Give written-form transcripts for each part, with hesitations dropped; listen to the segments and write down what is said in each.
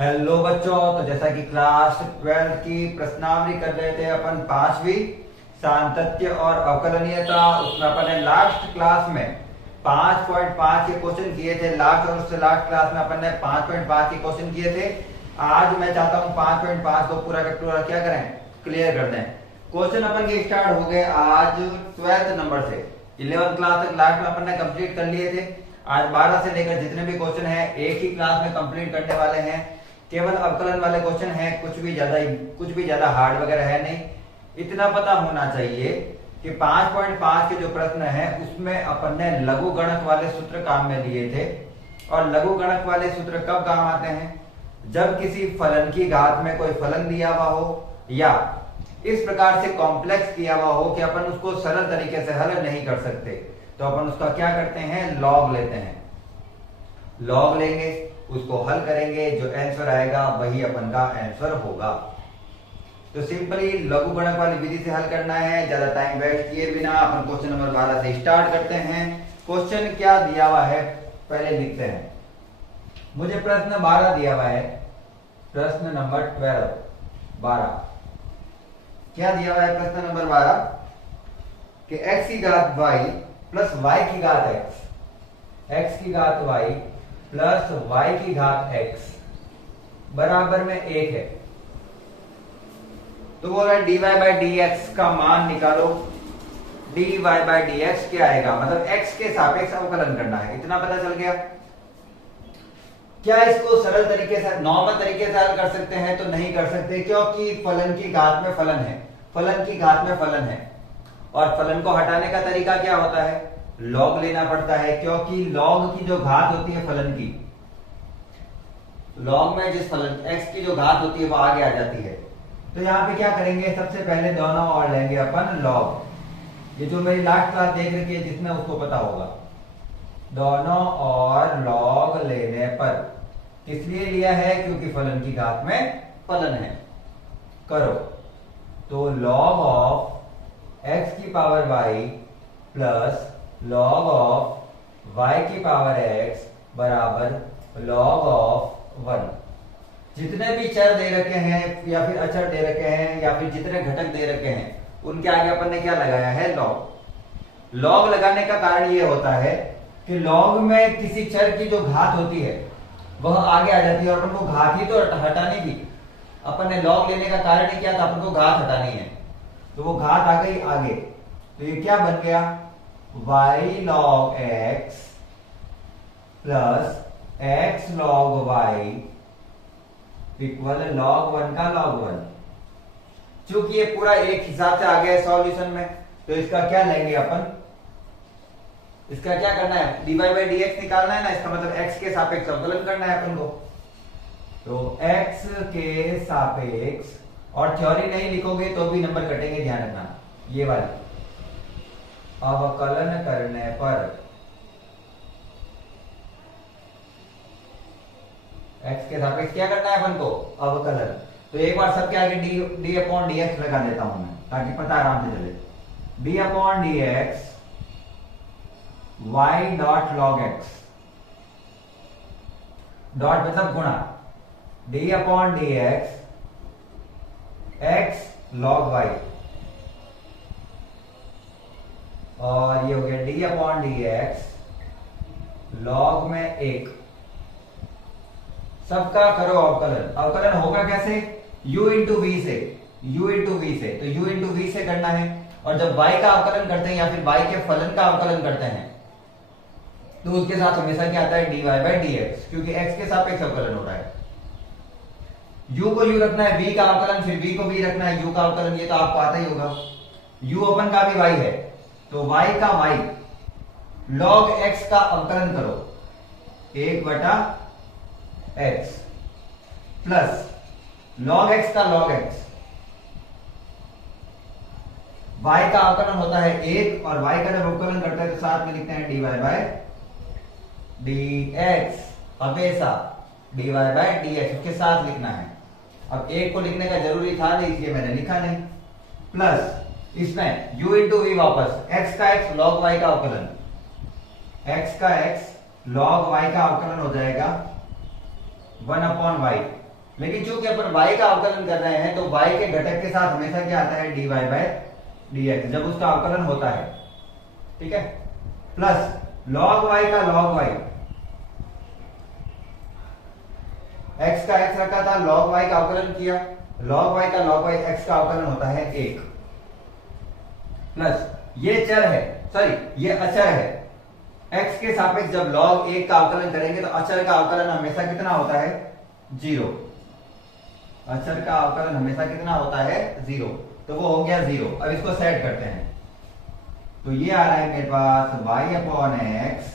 Hello बच्चों, तो जैसा कि क्लास 12 की प्रश्नावली कर रहे थे अपन पांचवी सातत्य और अवकलनीयता। उसमें अपन ने लास्ट क्लास में 5.5 के क्वेश्चन किए थे। लास्ट और उससे लास्ट क्लास में अपन ने 5.5 के क्वेश्चन किए थे। आज मैं चाहता हूं 5.5 को पूरा का पूरा क्या करें, क्लियर कर दें। क्वेश्चन अपन के स्टार्ट हो गए आज 12th नंबर से। 11th क्लास तक लास्ट में अपन ने कंप्लीट कर लिए थे। आज 12 से लेकर जितने भी क्वेश्चन हैं एक ही क्लास में कंप्लीट करने वाले हैं। केवल अवकलन वाले क्वेश्चन हैं, कुछ भी ज्यादा हार्ड वगैरह है नहीं। इतना पता होना चाहिए कि 5.5 के जो प्रश्न है उसमें अपन ने लघु गणक वाले सूत्र काम में लिए थे। और लघु गणक वाले सूत्र कब काम आते हैं? जब किसी फलन की घात में कोई फलन दिया हुआ हो या इस प्रकार से कॉम्प्लेक्स दिया हुआ हो कि अपन उसको सरल तरीके से हल नहीं कर सकते, तो अपन उसका क्या करते हैं, लॉग लेते हैं। लॉग लेंगे, उसको हल करेंगे, जो आंसर आएगा वही अपन का आंसर होगा। तो सिंपली लघु गणक वाली विधि से हल करना है। ज्यादा टाइम वेस्ट किए बिना अपन क्वेश्चन नंबर 12 से स्टार्ट करते हैं। क्वेश्चन क्या दिया हुआ है पहले लिखते हैं। मुझे प्रश्न 12 दिया हुआ है, प्रश्न नंबर 12 क्या दिया हुआ है? प्रश्न नंबर 12 कि x की घात y प्लस y की घात x, x की घात y प्लस y की घात x बराबर में 1 है। तो बोल रहा है dy बाई dx का मान निकालो। dy बाई dx क्या आएगा, मतलब x के सापेक्ष अवकलन करना है। इतना पता चल गया। क्या इसको सरल तरीके से नॉर्मल तरीके से हल कर सकते हैं? तो नहीं कर सकते, क्योंकि फलन की घात में फलन है, फलन की घात में फलन है। और फलन को हटाने का तरीका क्या होता है? लॉग लेना पड़ता है, क्योंकि लॉग की जो घात होती है फलन की, लॉग में जिस फलन x की जो घात होती है वो आगे आ जाती है। तो यहाँ पे क्या करेंगे, सबसे पहले दोनों और लेंगे अपन लॉग। ये जो मेरी लास्ट क्लास देख रखी है जिसमें उसको पता होगा। दोनों और लॉग लेने पर किस लिए लिया है? क्योंकि फलन की घात में फलन है। करो तो लॉग ऑफ x की power y plus log of y की पावर x बराबर लॉग ऑफ 1। जितने भी चर दे रखे हैं या फिर अचर दे रखे हैं या फिर जितने घटक दे रखे हैं उनके आगे अपन ने क्या लगाया है, लॉग। लॉग लगाने का कारण ये होता है कि लॉग में किसी चर की जो घात होती है वह आगे आ जाती है, और अपन को घात ही तो हटानी थी। अपन ने लॉग लेने का कारण ही क्या था, अपन को घात हटानी है। तो वो घात आ गई आगे, तो ये क्या बन गया, y log x plus x log y equal log 1 का log 1। चूंकि ये पूरा एक हिसाब से आ गया सॉल्यूशन में, तो इसका क्या लेंगे अपन, इसका क्या करना है, dy बाई dx निकालना है ना। इसका मतलब x के सापेक्ष अवकलन करना है अपन को। तो x के सापेक्ष, और थ्योरी नहीं लिखोगे तो भी नंबर कटेंगे, ध्यान रखना। ये वाली अवकलन करने पर x के सापेक्ष क्या करना है अपन को, अवकलन। तो एक बार सबके आगे d अपॉन dx लगा देता हूं मैं, ताकि पता आराम से चले। d upon dx y dot log x, dot मतलब गुणा, d upon dx x log y, और ये हो गया d अपॉन dx log में 1। सबका करो अवकलन। अवकलन होगा कैसे, u इंटू वी से, u इंटू वी से। तो u इंटू वी से करना है। और जब y का अवकलन करते हैं या फिर y के फलन का अवकलन करते हैं तो उसके साथ हमेशा क्या आता है, dy बाई dx, क्योंकि x के सापेक्ष अवकलन हो रहा है। u को u रखना है, v का अवकलन, फिर v को v रखना है, u का अवकलन। ये तो आपको आता ही होगा। u अपन का भी y है, तो y का y log x का अवकलन करो, 1 बटा x प्लस log x का log x। y का अवकलन होता है 1, और y का जब अवकलन करते हैं तो साथ में लिखते हैं dy बाई dx। हमेशा dy बाई dx उसके साथ लिखना है। अब 1 को लिखने का जरूरी था नहीं, इसलिए मैंने लिखा नहीं। प्लस इसमें u इंटू वी वापस, x का x log y का अवकलन, x का x log y का अवकलन हो जाएगा 1 अपॉन वाई। लेकिन चूंकि अपन y का अवकलन कर रहे हैं तो y के घटक के साथ हमेशा क्या आता है, dy बाय dx, जब उसका अवकलन होता है, ठीक है। प्लस log y का log y, x का x रखा था, log y का अवकलन किया, log y का log y, x का अवकलन होता है 1, प्लस ये चर है, सॉरी ये अचर है, x के सापेक्ष जब log 1 का अवकलन करेंगे तो अचर का अवकलन हमेशा कितना होता है, 0। अचर का अवकलन हमेशा कितना होता है, 0, तो वो हो गया 0। अब इसको सेट करते हैं, तो ये आ रहा है मेरे पास y अपॉन x,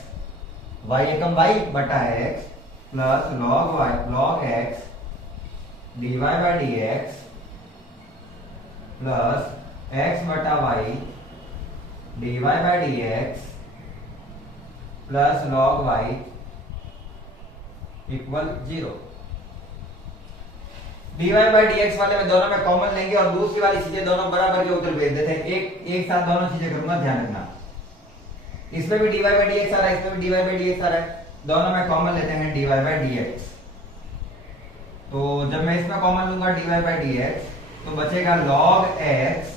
y एकम y बटा x plus log x dy by dx plus x बटा y dy by dx plus log y equal 0। dy by dx वाले में दोनों में कॉमन लेंगे और दूसरी वाली चीजें दोनों बराबर के उत्तर भेज देते हैं, एक साथ दोनों चीजें करूंगा, ध्यान रखना। इसमें भी dy बाई dx आ रहा है, इसमें भी dy बाई dx आ रहा है, दोनों में कॉमन लेते हैं dy बाई dx। तो जब मैं इसमें कॉमन लूंगा dy बाई dx तो बचेगा log x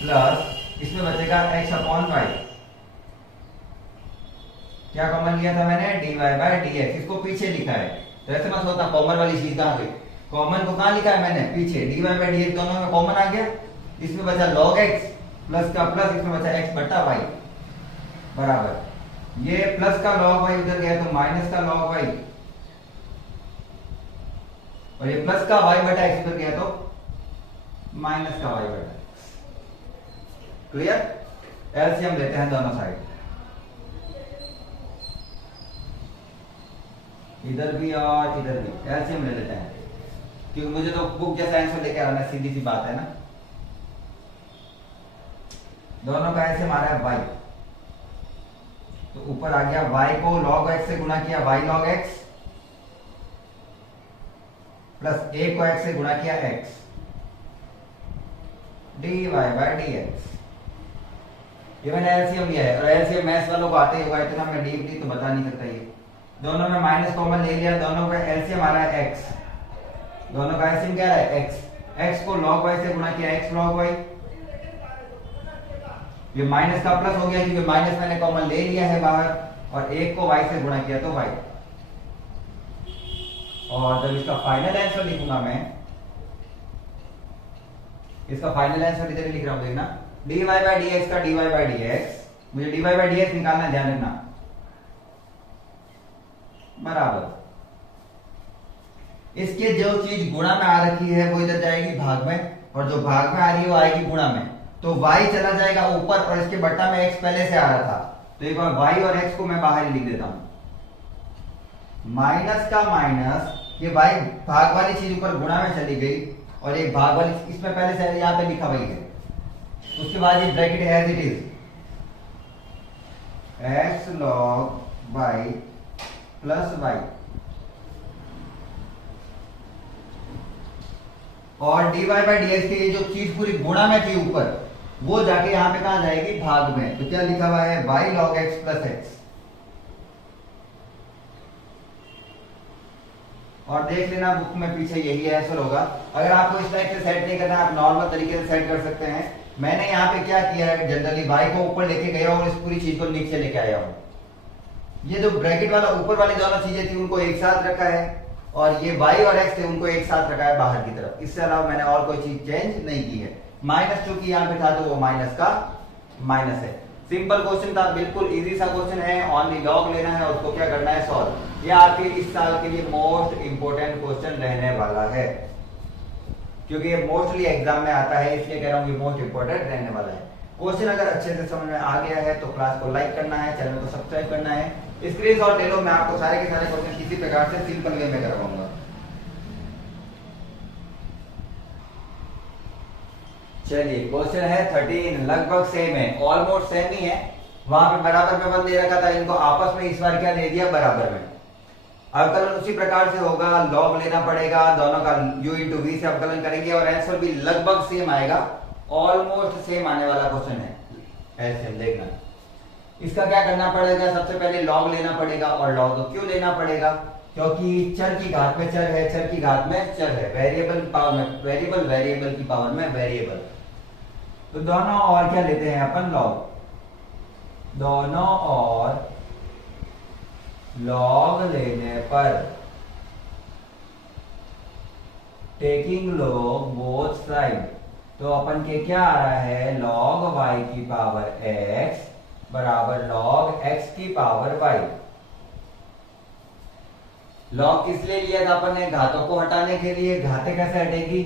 प्लस इसमें बचेगा x अपॉन y। क्या कॉमन लिया था मैंने, dy बाई dx, इसको पीछे लिखा है, तो ऐसे मत होता कॉमन वाली चीज कहां गई, कॉमन को कहां लिखा है मैंने, पीछे, dy बाई dx दोनों में कॉमन आ गया, इसमें बचा log x प्लस का प्लस, इसमें बचा x बटा y बराबर, ये प्लस का log y उधर गया तो माइनस का log y, और ये प्लस का y बटा x उधर गया तो माइनस का y बटा x। क्लियर? एलसीएम लेते हैं दोनों साइड, इधर भी और इधर भी एलसीएम ले लेते हैं, क्योंकि मुझे तो बुक जैसा आंसर लेके आना, सीधी सी बात है ना। दोनों का एलसीएम आ रहा है y, तो ऊपर आ गया y को log x से गुणा किया y log x plus a को x से गुणा किया x dy बाई dx। ये मैंने एलसीएम लिया है, और एलसीएम मैथ्स वालों को आते ही होगा, इतना मैं डीपली तो बता नहीं सकता। ये दोनों में माइनस कॉमन ले लिया, दोनों का एलसीएम आ रहा है x, दोनों का एलसीएम क्या है x को log y से गुणा किया x log y, ये माइनस का प्लस हो गया क्योंकि माइनस मैंने कॉमन ले लिया है बाहर, और एक को y से गुणा किया तो y। और जब इसका फाइनल आंसर लिखूंगा मैं, इसका फाइनल आंसर इधर लिख रहा हूं, देखना dy बाई dx का dy बाई dx, मुझे dy बाई dx निकालना है, ध्यान रखना, बराबर इसके जो चीज गुणा में आ रखी है वो इधर जाएगी भाग में, और जो भाग में आ रही है वो आएगी गुणा में, तो y चला जाएगा ऊपर और इसके बट्टा में x पहले से आ रहा था, तो एक बार y और x को मैं बाहर ही लिख देता हूं। माइनस का माइनस, ये y भाग वाली चीज ऊपर गुणा में चली गई, और एक भाग वाली इसमें पहले से यहां पे लिखा हुआ है, उसके बाद ये bracket as it is x log y plus y, और dy बाई dx की ये जो चीज पूरी गुणा में थी ऊपर, वो जाके यहां पे कहां जाएगी, भाग में, तो क्या लिखा हुआ है y log x plus x। और देख लेना बुक में पीछे यही आंसर होगा। अगर आपको इस टाइप से सेट नहीं करना, आप नॉर्मल तरीके से सेट कर सकते हैं। मैंने यहाँ पे क्या किया है, जनरली y को ऊपर लेके गया और इस पूरी चीज को नीचे लेके आया हूँ। ये जो ब्रैकेट वाला ऊपर वाली दोनों चीजें थी उनको एक साथ रखा है, और ये y और x थे उनको एक साथ रखा है बाहर की तरफ। इससे अलावा मैंने और कोई चीज चेंज नहीं की है। माइनस चूंकि यहाँ पे था तो वो माइनस का माइनस है। सिंपल क्वेश्चन था, बिल्कुल इजी सा क्वेश्चन है। ओनली लॉग लेना है, उसको क्या करना है, सॉल्व। ये आपके इस साल के लिए मोस्ट इंपोर्टेंट क्वेश्चन रहने वाला है, क्योंकि ये मोस्टली एग्जाम में आता है, इसलिए कह रहा हूँ ये मोस्ट इंपोर्टेंट रहने वाला है। क्वेश्चन अगर अच्छे से समझ में आ गया है तो क्लास को लाइक करना है, चैनल को सब्सक्राइब करना है। स्क्रीनशॉट ले लो, मैं आपको सारे के सारे क्वेश्चन किसी प्रकार से सिंपल वे में करवाऊंगा। चलिए क्वेश्चन है 13, लगभग सेम है, ऑलमोस्ट सेम ही है। वहां पे बराबर में 1 दे रखा था, इनको आपस में इस बार क्या दे दिया, बराबर में। अवकलन उसी प्रकार से होगा, लॉग लेना पड़ेगा, दोनों का u इंटू वी से अवकलन करेंगे और आंसर भी लगभग सेम आएगा, ऑलमोस्ट सेम आने वाला क्वेश्चन है। ऐसे देखना, इसका क्या करना पड़ेगा, सबसे पहले लॉग लेना पड़ेगा। और लॉग क्यों लेना पड़ेगा, क्योंकि चर की घात में चर है, चर की घात में चर है, वेरिएबल पावर में वेरिएबल, वेरिएबल की पावर में वेरिएबल। तो दोनों और क्या लेते हैं अपन, लॉग। दोनों और लॉग लेने पर टेकिंग लॉग बोथ साइड, तो अपन के क्या आ रहा है, log y की पावर x बराबर log x की पावर y। log किस लिए लिया था अपन ने, घातों को हटाने के लिए। घातें कैसे हटेगी,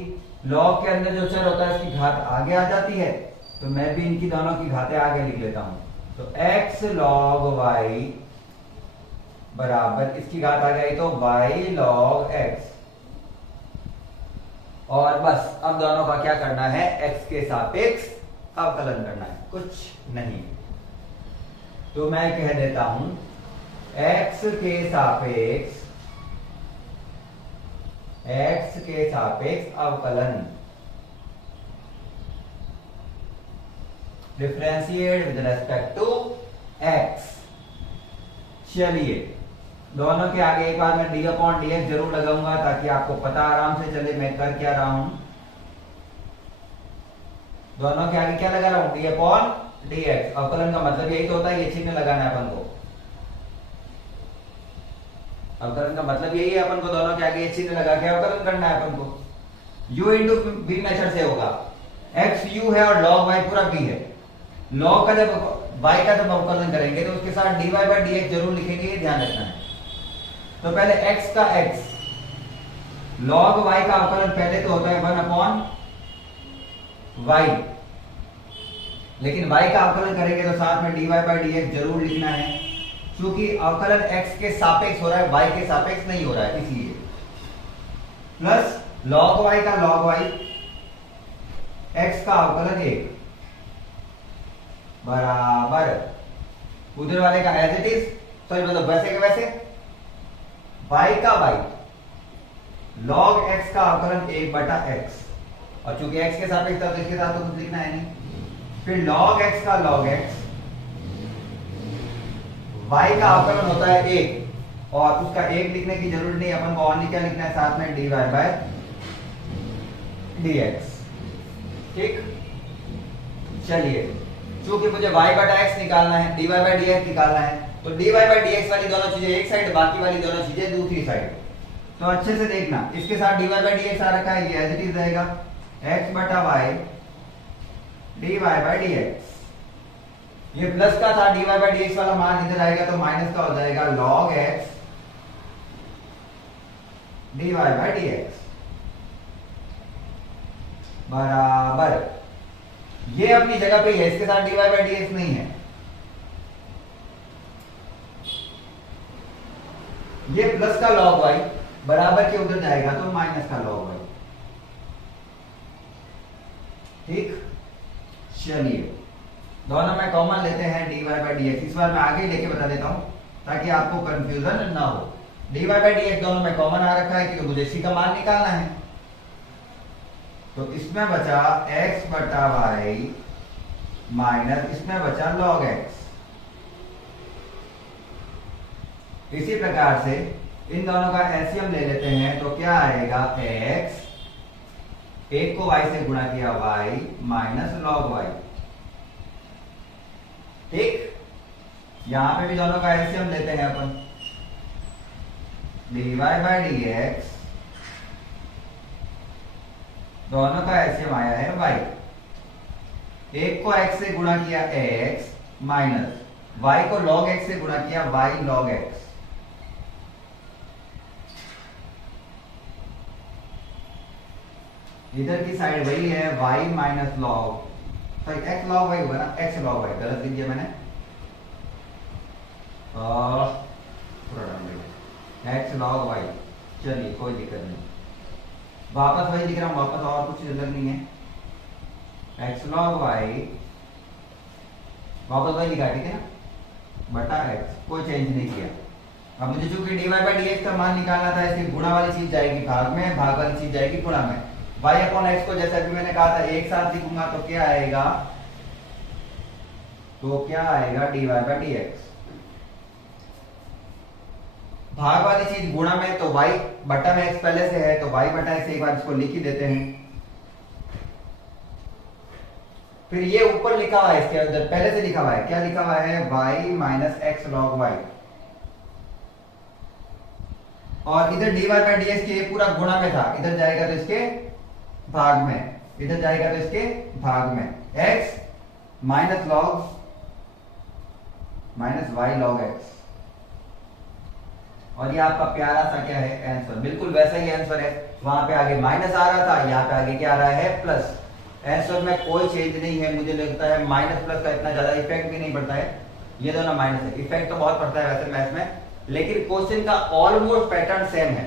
log के अंदर जो चर होता है उसकी घात आगे आ जाती है, तो मैं भी इनकी दोनों की घातें आगे लिख लेता हूं। तो x log y बराबर इसकी घात आ गई तो y log x। और बस अब दोनों का क्या करना है, x के सापेक्ष अवकलन करना है, कुछ नहीं। तो मैं कह देता हूं x के सापेक्ष अवकलन, differentiate with respect to x। चलिए दोनों के आगे एक बार मैं डी अपॉन डी एक्स जरूर लगाऊंगा ताकि आपको पता आराम से चले मैं कर क्या रहा हूं। दोनों के आगे क्या लगा रहा हूं, डी अपॉन डी एक्स। अवकलन का मतलब यही तो होता है, ये चिन्ह लगाना है अपन को। अवकलन का मतलब यही है, अपन को दोनों के आगे ये चिन्ह लगा के अवकलन करना है अपन को। u इंटू बी मेथड से होगा, x u है और log y पूरा b है। log का जब y का जब अवकलन करेंगे तो उसके साथ dy बाई डी एक्स जरूर लिखेंगे, ये ध्यान रखना है। तो पहले x का x, log y का अवकलन पहले तो होता है 1 अपॉन y, लेकिन y का अवकलन करेंगे तो साथ में dy बाई डी एक्स जरूर लिखना है, क्योंकि अवकलन x के सापेक्ष हो रहा है, y के सापेक्ष नहीं हो रहा है, इसलिए। प्लस log y का log y, x का अवकलन 1 बराबर उधर वाले का एज इट इज, सॉरी मतलब वैसे के वैसे, y का y log x का अवकलन 1 बटा x, और चूंकि x के सापेक्ष था तो इसके साथ तो कुछ लिखना है नहीं। फिर log x का log x, y का अवकलन होता है 1 और उसका 1 लिखने की जरूरत नहीं, अपन को ओनली क्या लिखना है साथ में dy बाय dx। ठीक, चलिए चूंकि मुझे y बटा x निकालना है, dy बाय dx निकालना है, तो dy बाय dx वाली दोनों चीजें एक साइड, बाकी वाली दोनों चीजें दूसरी साइड। तो अच्छे से देखना, इसके साथ dy बाय dx आ रखा है, ये एज इट इज रहेगा x बटा y dy बाय dx। ये प्लस का था, dy बाय dx वाला मान इधर आएगा तो माइनस का हो जाएगा log x dy by dx बराबर, ये अपनी जगह पे है, इसके साथ dy बाय dx नहीं है। ये प्लस का log y बराबर के उधर जाएगा तो माइनस का log y। ठीक, चलिए दोनों में कॉमन लेते हैं dy बाय dx। इस बार मैं आगे लेके बता देता हूं ताकि आपको कंफ्यूजन ना हो। dy बाय dx दोनों में कॉमन आ रखा है क्योंकि मुझे c का मान निकालना है। तो इसमें बचा x बटा y माइनस इसमें बचा log x। इसी प्रकार से इन दोनों का एलसीएम ले लेते हैं तो क्या आएगा, x, एक को y से गुणा किया y माइनस log y। ठीक, यहां पे भी दोनों का एलसीएम लेते हैं अपन, dy बाय dx, दोनों का एलसीएम आया है y। एक को x से गुणा किया x माइनस y को log x से गुणा किया y log x। इधर की साइड वही है y minus log, sorry x log y होगा ना, x log y गलत लिख दिया मैंने, x log y। चलिए कोई दिक्कत नहीं, वापस वही लिख रहा हूं, वापस और कुछ अलग नहीं है, x log y वापस वही लिखा, ठीक है ना, बटा x, कोई चेंज नहीं किया। अब मुझे चूंकि dy बाय dx का मान निकालना था, इसकी गुणा वाली चीज जाएगी भाग में, भाग वाली चीज जाएगी गुणा में। y अपॉन x को जैसा कि मैंने कहा था एक साथ लिखूंगा तो क्या आएगा, dy बाय dx भाग वाली चीज गुणा में, तो y बटा में x पहले से है, तो y बटा x एक बार इसको लिख ही देते हैं। फिर ये ऊपर लिखा हुआ है, इसके अंदर पहले से लिखा हुआ है, क्या लिखा हुआ है, y minus x log y, और इधर dy बाई डी एक्स के पूरा गुणा में था, इधर जाएगा तो इसके भाग में, इधर जाएगा तो इसके भाग में, x minus log minus y log x, और ये आपका प्यारा सा क्या है आंसर, बिल्कुल वैसा ही आंसर है। वहां पे आगे माइनस आ रहा था, यहाँ पे आगे क्या आ रहा है, प्लस। आंसर में कोई चेंज नहीं है, मुझे लगता है माइनस प्लस का इतना ज्यादा इफेक्ट भी नहीं पड़ता है, ये दोनों माइनस है, इफेक्ट तो बहुत पड़ता है वैसे मैथ्स में, लेकिन क्वेश्चन का ऑलमोस्ट पैटर्न सेम है।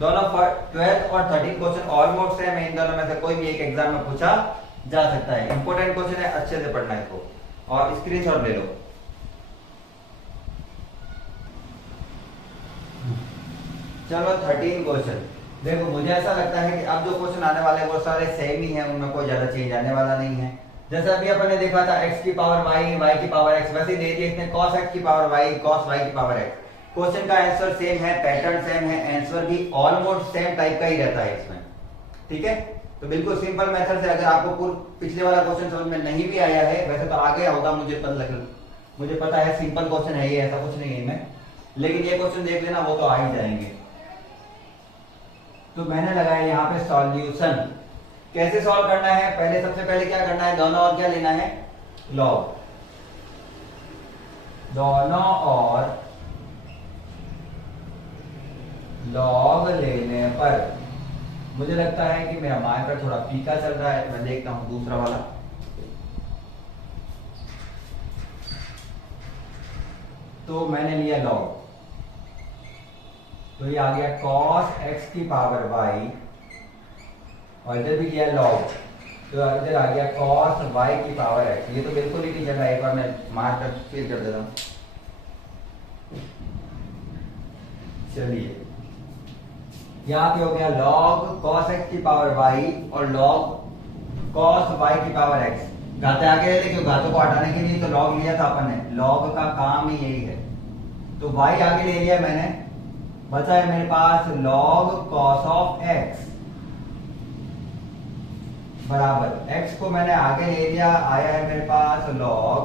दोनों 12th और 13 क्वेश्चन ऑलमोस्ट सेम है, इन दोनों में से कोई भी एक एग्जाम में पूछा जा सकता है। इंपॉर्टेंट क्वेश्चन है, अच्छे से पढ़ना इसको और स्क्रीनशॉट ले लो। चलो 13 क्वेश्चन देखो, मुझे ऐसा लगता है कि अब जो क्वेश्चन आने वाले हैं वो सारे सेम ही हैं, उनमें कोई ज्यादा चेंज आने वाला नहीं है। जैसे अभी अपन ने देखा था x की पावर y, y की पावर x, वैसे दे दिया इसने cos x की पावर y, cos y की पावर x। क्वेश्चन का आंसर सेम है, पैटर्न सेम है, आंसर भी ऑलमोस्ट सेम टाइप का ही रहता है इसमें, ठीक है। तो बिल्कुल सिंपल मेथड से, अगर आपको पिछले वाला क्वेश्चन समझ में नहीं भी आया है, वैसे तो आ गया होगा, मुझे पता है सिंपल क्वेश्चन है ये, ऐसा कुछ नहीं है इनमें, लेकिन ये क्वेश्चन देख लेना, वो तो आ ही जाएंगे। तो मैंने लगाया यहाँ पे सॉल्यूशन। कैसे सॉल्व करना है, पहले सबसे पहले क्या करना है, दोनों और क्या लेना है, लॉग। दोनों और लॉग लेने पर मुझे लगता है कि मेरा मार्कर थोड़ा फीका चल रहा है, मैं देखता हूं दूसरा वाला। तो मैंने लिया लॉग, तो ये आ गया cos x की पावर y, और इधर भी लिया लॉग, तो इधर आ गया cos y की पावर x। ये तो बिल्कुल ही नहीं जगह, एक बार मैं मार्कर फिल कर देता हूं। चलिए यहाँ पे हो गया log cos x की पावर y और log cos y की पावर x। घाते आगे रहते, क्यों, घातों को हटाने के लिए तो log लिया था अपन ने, log का काम ही यही है। तो y आगे ले लिया मैंने, बचा है मेरे पास log cos of x बराबर, x को मैंने आगे ले लिया, आया है मेरे पास log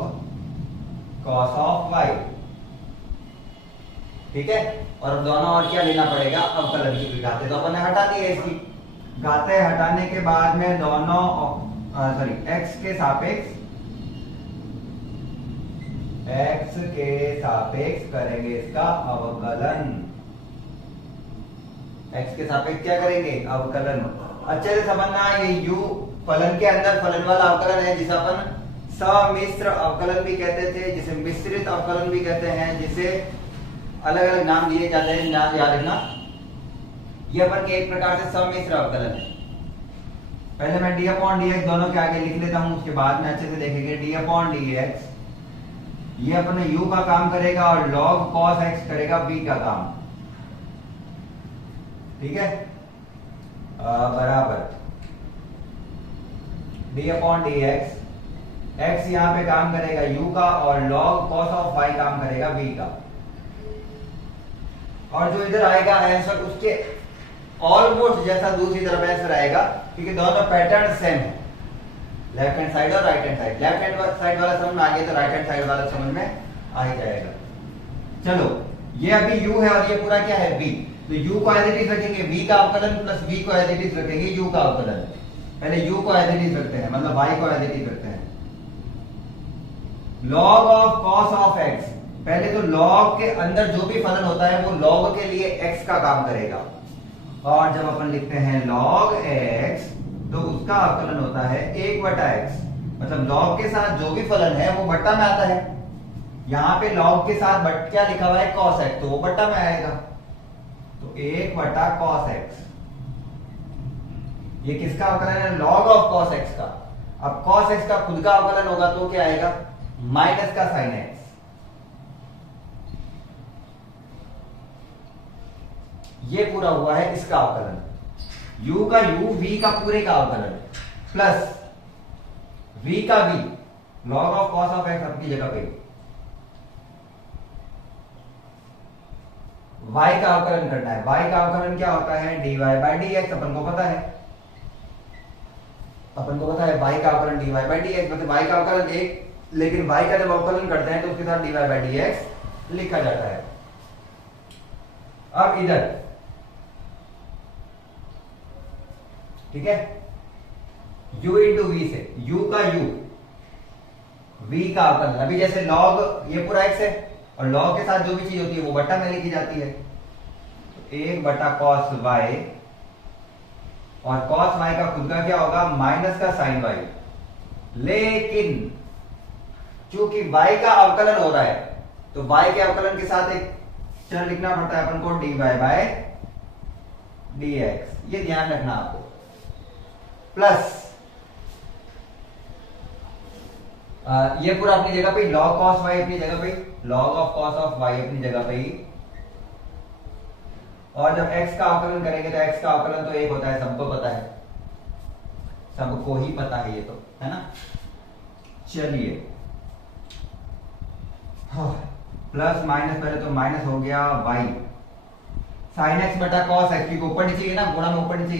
cos of y, ठीक है। और दोनों और क्या लेना पड़ेगा, अवकलन की घाते तो अपन ने हटा दी है इसकी, घाते हटाने के बाद में दोनों x के सापेक्ष करेंगे इसका अवकलन, x के सापेक्ष क्या करेंगे, अवकलन। अच्छे से समझना, ये u फलन के अंदर फलन वाला अवकलन है, जिसे अपन सम्मिश्र अवकलन भी कहते थे, जिसे मिश्रित अवकलन भी कहते हैं, जिसे अलग अलग नाम दिए जाते हैं, नाम याद रखना। ये अपन के एक प्रकार से सम्मिश्र अवकलन है। पहले मैं डी अपॉन डी एक्स दोनों के आगे लिख लेता हूं, उसके बाद में अच्छे से देखेंगे। डी अपॉन डी एक्स ये अपने u का काम करेगा और log cos x करेगा v का काम, ठीक है, बराबर D upon D x, x यहां पे काम करेगा u का और log cos of y काम करेगा v का, और जो इधर आएगा आंसर उसके ऑलमोस्ट जैसा दूसरी तरफ आंसर आएगा, क्योंकि दोनों पैटर्न सेम है, लेफ्ट हैंड साइड और right hand side. Left hand side वाला समझ में आ गया तो राइट हैंड साइड वाला समझ में आ ही जाएगा। चलो ये अभी u है और ये पूरा क्या है v, तो u को एज इट इज रखेंगे, v का अवकलन प्लस v को एज इट इज रखेंगे u का अवकलन। पहले u को एज इट इज रखते हैं, मतलब y को एज इट इज रखते हैं। log of cos of x, पहले तो log के अंदर जो भी फलन होता है वो log के लिए x का काम करेगा, और जब अपन लिखते हैं log x तो उसका अवकलन होता है 1/x, मतलब log के साथ जो भी फलन है वो बट्टा में आता है। यहां पे log के साथ क्या लिखा हुआ है, cos x, तो वो बट्टा में आएगा, तो 1/cos x। ये किसका अवकलन है, log ऑफ cos x का। अब cos x का खुद का अवकलन होगा तो क्या आएगा, माइनस का sin x। ये पूरा हुआ है इसका अवकलन, u का u, v का पूरे का अवकलन, प्लस v का v, log of cos of x अपनी जगह पे, y का अवकलन करना है। y का अवकलन क्या होता है? dy by dx। अपन को पता है y का अवकलन dy बाय dx, मतलब y का अवकलन एक, लेकिन y का जब अवकलन करते हैं तो उसके साथ dy बाय dx लिखा जाता है। अब इधर ठीक है, u इंटू वी से, u का u, v का अवकलन। अभी जैसे log ये पूरा x है और log के साथ जो भी चीज होती है वो बट्टा में लिखी जाती है, तो 1 बटा cos y, और cos y का खुद का क्या होगा? माइनस का sin y। लेकिन चूंकि y का अवकलन हो रहा है तो y के अवकलन के साथ एक चर लिखना पड़ता है अपन को, dy बाय dx। ये ध्यान रखना आपको। प्लस ये पूरा अपनी जगह पे, log cos y अपनी जगह पे, log of cos of y अपनी जगह पे ही। और जब x का अवकलन करेंगे तो x का अवकलन तो एक होता है, सबको पता है, सबको ही पता है ये तो, है ना। चलिए प्लस माइनस, पहले तो माइनस हो गया y, sin x बटा cos x, क्योंकि ऊपर नीचे ना, गुणा में ऊपर नीचे,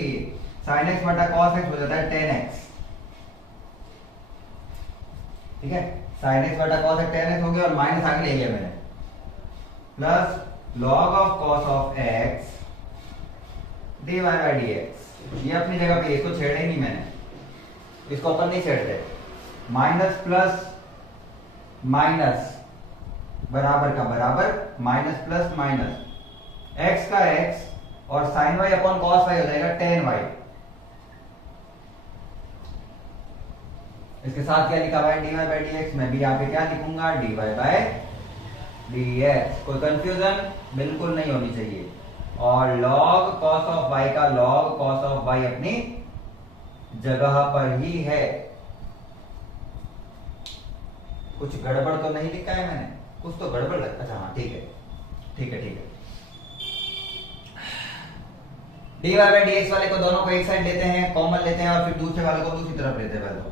sin x बटा cos x हो जाता है tan x। ठीक है, sin x बटा cos x tan x हो गया, और माइनस आगे ले लिया मैंने, plus log of cos of x dy by dx। ये अपनी जगह पे, इसको छेड़े ही नहीं मैंने, इसको अपन नहीं छेड़ते। माइनस प्लस माइनस बराबर का बराबर, माइनस प्लस माइनस, x का x और sin y upon cos y हो जाएगा tan y। इसके साथ क्या लिखा हुआ है? dy by dx। मैं भी यहाँ पे क्या लिखूंगा? dy by dx। कोई कंफ्यूजन बिल्कुल नहीं होनी चाहिए। और log cos ऑफ y का log cos ऑफ y अपनी जगह पर ही है। कुछ गड़बड़ तो नहीं लिखा है मैंने? कुछ तो गड़बड़ लगता। अच्छा हाँ, ठीक है ठीक है ठीक है। dy बाय dx वाले को दोनों को एक साइड लेते हैं, कॉमन लेते हैं, और फिर दूसरे वाले को दूसरी तरफ लेते हैं। पहले तो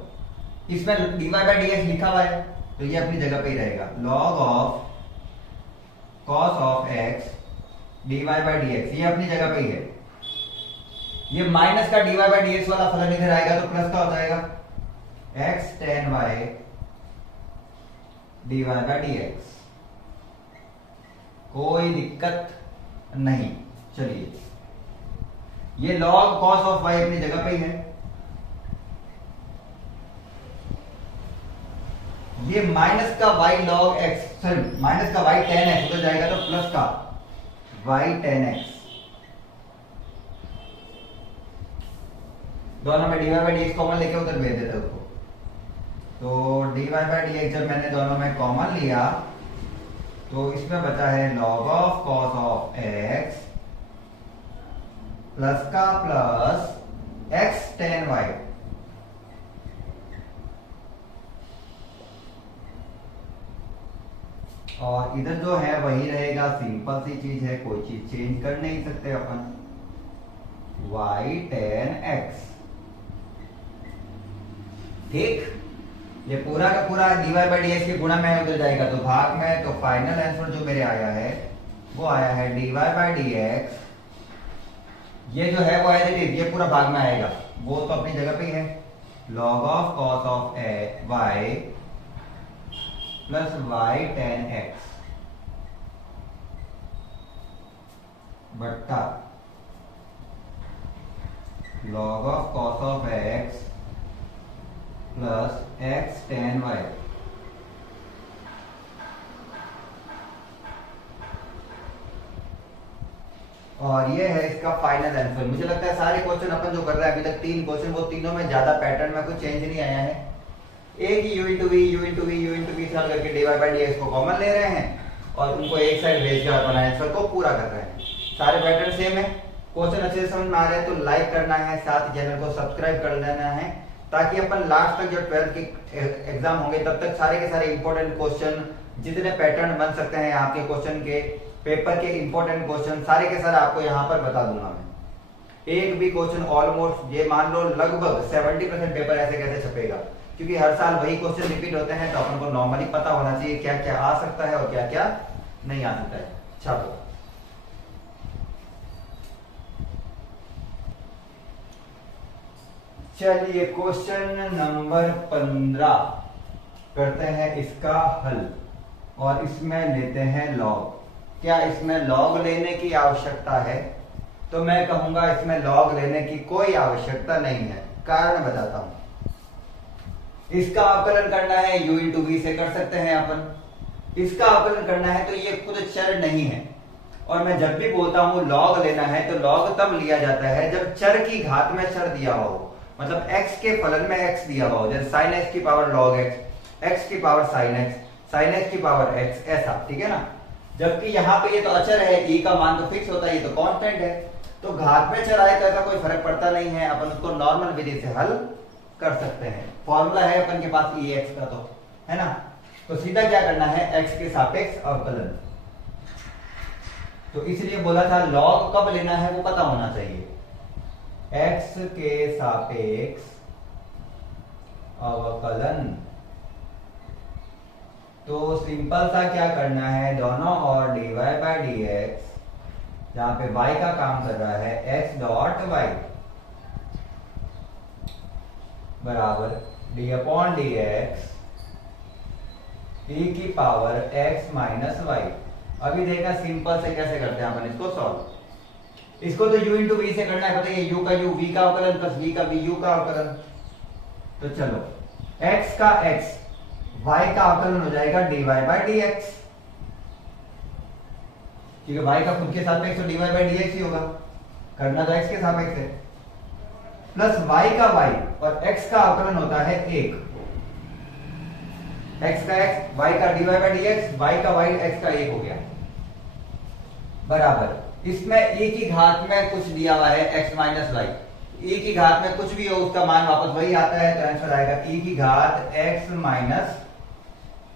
इसमें dy बाय dx लिखा हुआ है तो ये अपनी जगह पे ही रहेगा, log of cos of x dy by dx, ये अपनी जगह पे ही है। ये माइनस का dy बाय dx वाला फलन इधर आएगा तो प्लस का हो जाएगा, x tan y dy by dx। कोई दिक्कत नहीं। चलिए, ये log cos ऑफ y अपनी जगह पे ही है। ये माइनस का y log x, sorry minus का y tan x उधर जाएगा तो प्लस का y tan x। दोनों में dy बाय dx कॉमन लेके उधर भेज देते उसको। तो dy बाय dx जब मैंने दोनों में कॉमन लिया तो इसमें बचा है log of cos of x plus का प्लस x tan y। और इधर जो है वही रहेगा, सिंपल सी चीज है, कोई चीज चेंज कर नहीं सकते अपन, y tan x। ठीक, ये पूरा का पूरा dy बाय dx के गुणा में उधर जाएगा तो भाग में, तो फाइनल आंसर जो मेरे आया है वो आया है dy बाय dx। ये जो है वो एज इट इज, ये पूरा भाग में आएगा, वो तो अपनी जगह पे ही है, log of cos of y plus y tan x बट्टा log of cos of x plus x tan y। और ये है इसका फाइनल आंसर। मुझे लगता है सारे क्वेश्चन अपन जो कर रहे हैं अभी तक, 3 क्वेश्चन, वो तीनों में ज्यादा पैटर्न में कुछ चेंज नहीं आया है। एक ही u इंटू वी सॉल्व करके dy बाय dx को कॉमन ले रहे हैं और उनको एक साइड भेज कर अपना आंसर को पूरा कर रहे हैं। सारे पैटर्न सेम है। क्वेश्चन अच्छे से समझ में आ रहे हैं तो लाइक करना है, साथ ही चैनल को सब्सक्राइब कर लेना है, ताकि अपन लास्ट तक जो 12th के एग्जाम होंगे तब तक सारे के सारे इंपॉर्टेंट क्वेश्चन, जितने पैटर्न बन सकते हैं आपके क्वेश्चन के, पेपर के इंपॉर्टेंट क्वेश्चन सारे के सारे आपको यहाँ पर बता दूंगा मैं। एक भी क्वेश्चन ऑलमोस्ट, ये मान लो लगभग 70% पेपर ऐसे कैसे छपेगा, क्योंकि हर साल वही क्वेश्चन रिपीट होते हैं, तो अपन को नॉर्मली पता होना चाहिए क्या क्या आ सकता है और क्या क्या नहीं आ सकता है। छापो। चलिए क्वेश्चन नंबर 15 करते हैं इसका हल, और इसमें लेते हैं लॉग। क्या इसमें लॉग लेने की आवश्यकता है? तो मैं कहूंगा इसमें लॉग लेने की कोई आवश्यकता नहीं है। कारण बताता हूं। इसका अवकलन करना है u इंटू वी से कर सकते हैं अपन। इसका अवकलन करना है तो ये खुद चर नहीं है, और मैं जब भी बोलता हूं लॉग लेना है तो लॉग तब लिया जाता है जब चर की घात में चर दिया हो, मतलब x के फलन में x दिया हो, जैसे sin x की पावर log x, x की पावर sin x की पावर x, ऐसा, ठीक है ना। जबकि यहाँ पे ये तो अचर है, e का मान तो फिक्स होता है, ये तो कांस्टेंट है, तो घात में चर आए तो ऐसा कोई फर्क पड़ता नहीं है, अपन उसको नॉर्मल विधि से हल कर सकते हैं। फॉर्मूला है अपन के पास ex का, तो है ना। तो सीधा क्या करना है, x के सापेक्ष अवकलन। तो इसलिए बोला था लॉग कब लेना है वो पता होना चाहिए। x के सापेक्ष अवकलन, तो सिंपल सा क्या करना है, दोनों और dy बाई डी एक्स, जहां पे y का काम कर रहा है x डॉट y बराबर D upon D x e की पावर x माइनस वाई। अभी देखना सिंपल से कैसे करते हैं अपन इसको सॉल्व। इसको तो u इंटू वी से करना है, पता है u का u, v का अवकलन प्लस v का v, u का अवकलन। तो चलो x का x, y का अवकलन हो जाएगा dy बाई डी एक्स, क्योंकि y का खुद के सापेक्ष तो dy बाई डी एक्स ही होगा, करना तो x के सापेक्ष है, प्लस y का y, और x का अवकलन होता है 1, x का x, y का dy by d x, y का y, x का 1 हो गया, बराबर इसमें e की घात में कुछ दिया हुआ है x माइनस वाई, e की घात में कुछ भी हो उसका मान वापस वही आता है, तो आंसर आएगा e की घात x माइनस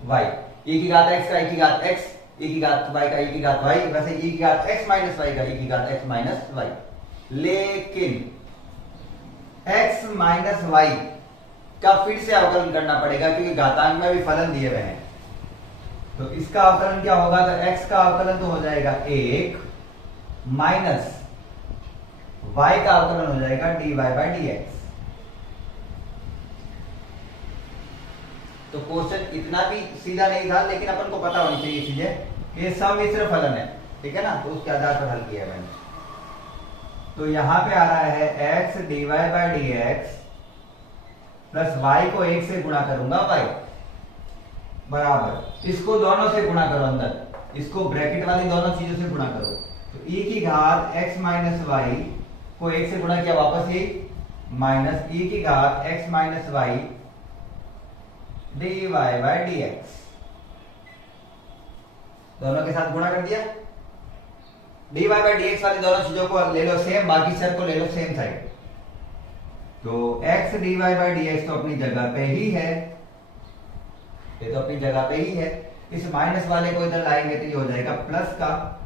वाई। e की घात x का e की घात x, e की घात y का e की घात y, वैसे e की घात x माइनस वाई का e की घात x माइनस वाई। लेकिन x माइनस वाई का फिर से अवकलन करना पड़ेगा, क्योंकि घातांक में भी फलन दिए हुए हैं। तो इसका अवकलन क्या होगा, तो x का अवकलन तो हो जाएगा 1 माइनस y का अवकलन हो जाएगा dy बाई डी एक्स। तो क्वेश्चन इतना भी सीधा नहीं था, लेकिन अपन को पता होनी चाहिए चीजें। ये सम्मिश्र फलन है, ठीक है ना, तो उसके आधार पर हल किया मैंने। तो यहां पे आ रहा है x dy by d x plus y को 1 से गुणा करूंगा y, बराबर इसको दोनों से गुणा करो, अंदर इसको ब्रैकेट वाली दोनों चीजों से गुणा करो। तो e की घात x माइनस वाई को 1 से गुणा किया, वापस ये माइनस e की घात x minus y dy by d x, दोनों के साथ गुणा कर दिया। dy बाई डी एक्स वाली दोनों चीजों को ले लो सेम, बाकी चर को ले लो सेम साइड। तो x dy by d x तो अपनी जगह पे ही है, ये तो अपनी जगह पे ही है। इस माइनस वाले को इधर लाएंगे तो ये हो जाएगा प्लस का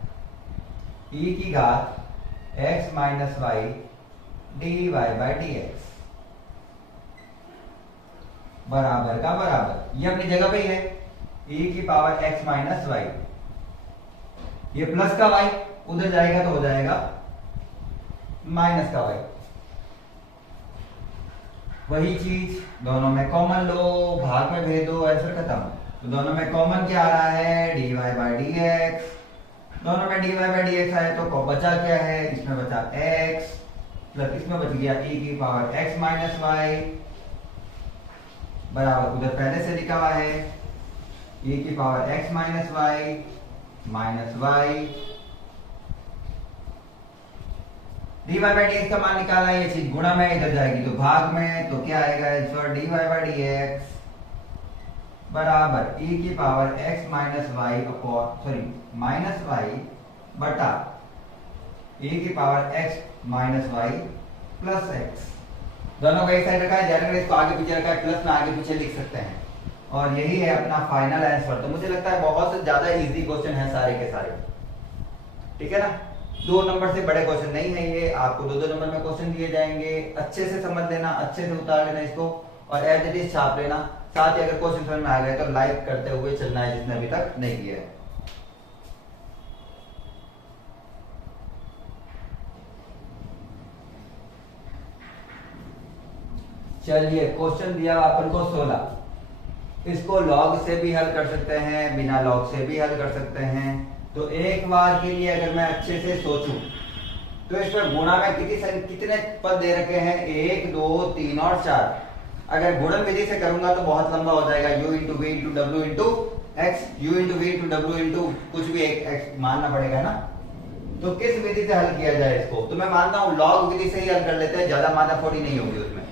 e की घात x minus y dy by d x बराबर का बराबर, ये अपनी जगह पे ही है, e की पावर x माइनस वाई, ये प्लस का y उधर जाएगा तो हो जाएगा माइनस का y। वही चीज दोनों में कॉमन लो, भाग में भेज दो, आंसर खत्म। तो दोनों में कॉमन क्या आ रहा है, dy बाई डी एक्स, दोनों में dy बाई डी एक्स आए तो बचा क्या है, इसमें बचा x प्लस इसमें बच गया e की पावर x माइनस वाई, बराबर उधर पहले से लिखा हुआ है e की power x minus y minus y, dy by d x का मान निकाला, ये चीज गुणा में इधर जाएगी तो भाग में, तो क्या आएगा answer dy by d x बराबर e की power x minus y upon sorry minus y बटा e की power x minus y plus x। दोनों को एक साइड रखा है, ध्यान रखना, इसको आगे पीछे रखा है, प्लस में आगे पीछे लिख सकते हैं, और यही है अपना फाइनल आंसर। तो मुझे लगता है बहुत ज्यादा इजी क्वेश्चन है सारे के सारे, ठीक है ना। 2 नंबर से बड़े क्वेश्चन नहीं है ये, आपको 2-2 नंबर में क्वेश्चन दिए जाएंगे, अच्छे से समझ लेना, अच्छे से उतार लेना इसको, और एज इट इज छाप लेना। साथ ही अगर क्वेश्चन समझ में आ गए तो लाइक करते हुए चलना है, जिसने अभी तक नहीं किया है। चलिए क्वेश्चन दिया अपन को 16। इसको लॉग से भी हल कर सकते हैं, बिना लॉग से भी हल कर सकते हैं। तो एक बार के लिए अगर मैं अच्छे से सोचूं तो इसमें गुणा में कितने पद दे रखे हैं, 1 2 3 और 4। अगर गुणन विधि से करूंगा तो बहुत लंबा हो जाएगा, u into V into W into X, U into V into W into कुछ भी एक एक्स मानना पड़ेगा ना। तो किस विधि से हल किया जाए इसको, तो मैं मानता हूं लॉग विधि से ही हल कर लेते हैं, ज्यादा माथाफोड़ी नहीं होगी उसमें,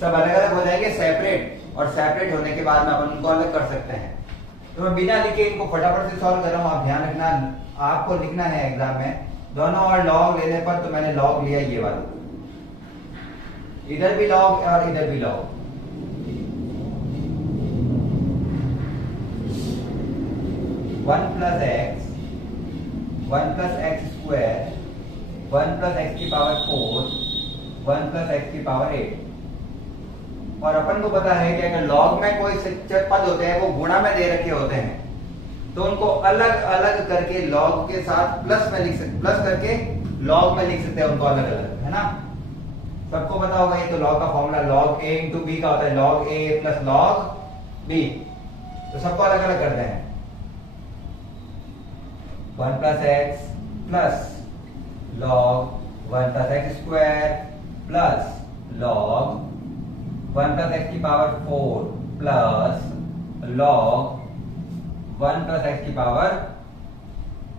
सब अलग अलग हो जाएंगे सेपरेट, और सेपरेट होने के बाद में अपन उनको अलग कर सकते हैं। तो मैं बिना लिखे इनको फटाफट से सॉल्व कर रहा हूं। आप ध्यान रखना, आपको लिखना है एग्जाम में दोनों, और लॉग लेने पर तो मैंने लॉग लिया ये वाला, इधर भी लॉग और इधर भी log. One plus x, one plus x square, one plus x की पावर 4, वन प्लस एक्स की पावर 8। और अपन को पता है कि अगर लॉग में कोई पद होते हैं वो गुणा में दे रखे होते हैं, तो उनको अलग अलग करके लॉग के साथ प्लस में लिख सकते, प्लस करके लॉग में लिख सकते हैं उनको अलग अलग, है ना। सबको पता होगा ये तो लॉग का formula log A into B का होता है, log A plus log B. तो सबको अलग अलग करते हैं, 1 plus x plus log 1 plus x square plus log 1 plus x की power 4 plus log 1 plus x की पावर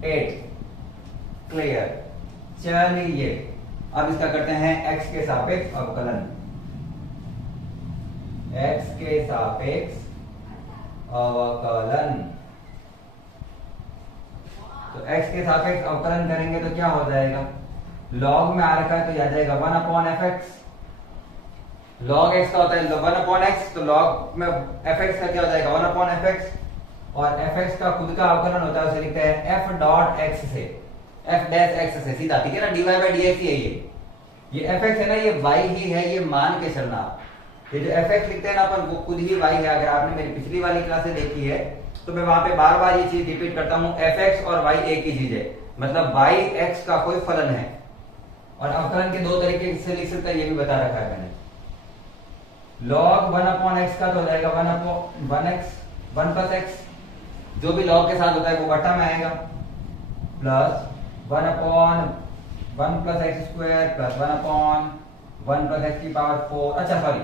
8। क्लियर। चलिए अब इसका करते हैं x के सापेक्ष अवकलन। x के सापेक्ष अवकलन, तो x के सापेक्ष अवकलन करेंगे तो क्या हो जाएगा, लॉग में आ रखा है तो आ जाएगा 1/fx। लॉग x का होता है 1/x, तो लॉग में fx का क्या हो जाएगा 1/fx, और fx का खुद का अवकलन होता है उसे लिखते हैं f डॉट x से, f डैश x से सीधा, ठीक है ना, dy बाई dx ही है ये fx है ना, ये y ही है, ये मान के चलना। ये जो fx लिखते हैं ना अपन वो खुद ही y है। अगर आपने मेरी पिछली वाली क्लासें देखी है तो मैं वहां पे बार बार ये चीज रिपीट करता हूँ, fx और y एक ही चीज है, मतलब y x का कोई फलन है। और अवकलन के दो तरीके से लिख सकते हैं, ये भी बता रखा है मैंने। log 1/x का तो हो जाएगा 1 प्लस x, जो भी log के साथ होता है वो बटा में आएगा, plus 1 plus x square plus 1 plus x की पावर 4। अच्छा सॉरी,